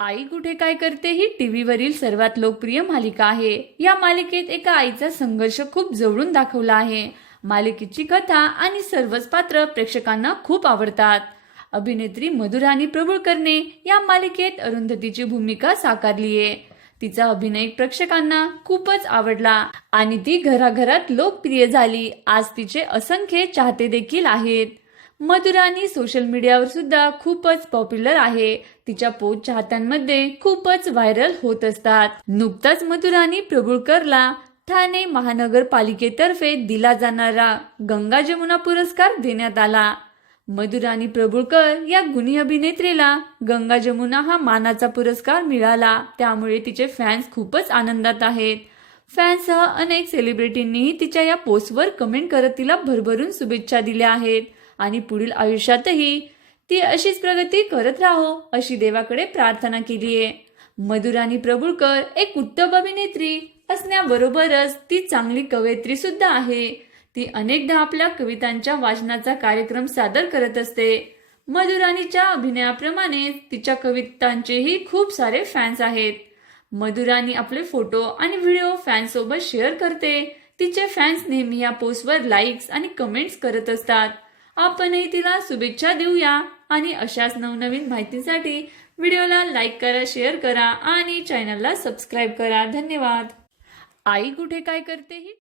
आई कुठे काय करते ही टीव्हीवरील सर्वात लोकप्रिय मालिका आहे. या मालिकेत एका आईचा संघर्ष खूप जवळून दाखवला आहे. मालिकेची कथा आणि सर्वच पात्र प्रेक्षकांना खूप आवडतात. अभिनेत्री मधुराणी प्रभुळकरने या मालिकेत अरुंधतीची भूमिका साकारली आहे. तिचा अभिनय प्रेक्षकांना खूपच आवडला आणि ती घराघरात लोकप्रिय झाली. आज तिचे असंख्य चाहते देखील आहेत. मधुराणी सोशल मीडियावर सुद्धा खूपच पॉप्युलर आहे. तिच्या पोस्ट चाहत्यांमध्ये खूपच व्हायरल होत असतात. नुकताच मधुराणी प्रभुळकरला ठाणे महानगरपालिकेतर्फे दिला जाणारा गंगा जमुना पुरस्कार देण्यात आला. मधुराणी प्रभुळकर या गुणी अभिनेत्रीला गंगा जमुना हा मानाचा पुरस्कार मिळाला. त्यामुळे तिचे फॅन्स खूपच आनंदात आहेत. फॅन्ससह अनेक सेलिब्रिटींनीही तिच्या या पोस्टवर कमेंट करत तिला भरभरून शुभेच्छा दिल्या आहेत. आणि पुढील आयुष्यातही ती अशीच प्रगती करत राहो अशी देवाकडे प्रार्थना केली आहे मधुराणी प्रभुळकर एक उत्तम अभिनेत्री असण्याबरोबरच ती चांगली कवयित्री सुद्धा आहे. ती अनेकदा आपल्या कवितांच्या वाचनाचा कार्यक्रम सादर करत असते. मधुराणीच्या अभिनयाप्रमाणे तिच्या कवितांचेही खूप सारे फॅन्स आहेत. मधुराणी आपले फोटो आणि व्हिडिओ फॅन्ससोबत शेअर करते. तिचे फॅन्स नेहमी या पोस्टवर लाईक्स आणि कमेंट्स करत असतात. आपणही तिला शुभेच्छा देऊया. आणि अशाच नवनवीन माहितीसाठी व्हिडिओला लाईक करा शेअर करा आणि चॅनलला सबस्क्राईब करा. धन्यवाद. आई कुठे काय करते ही?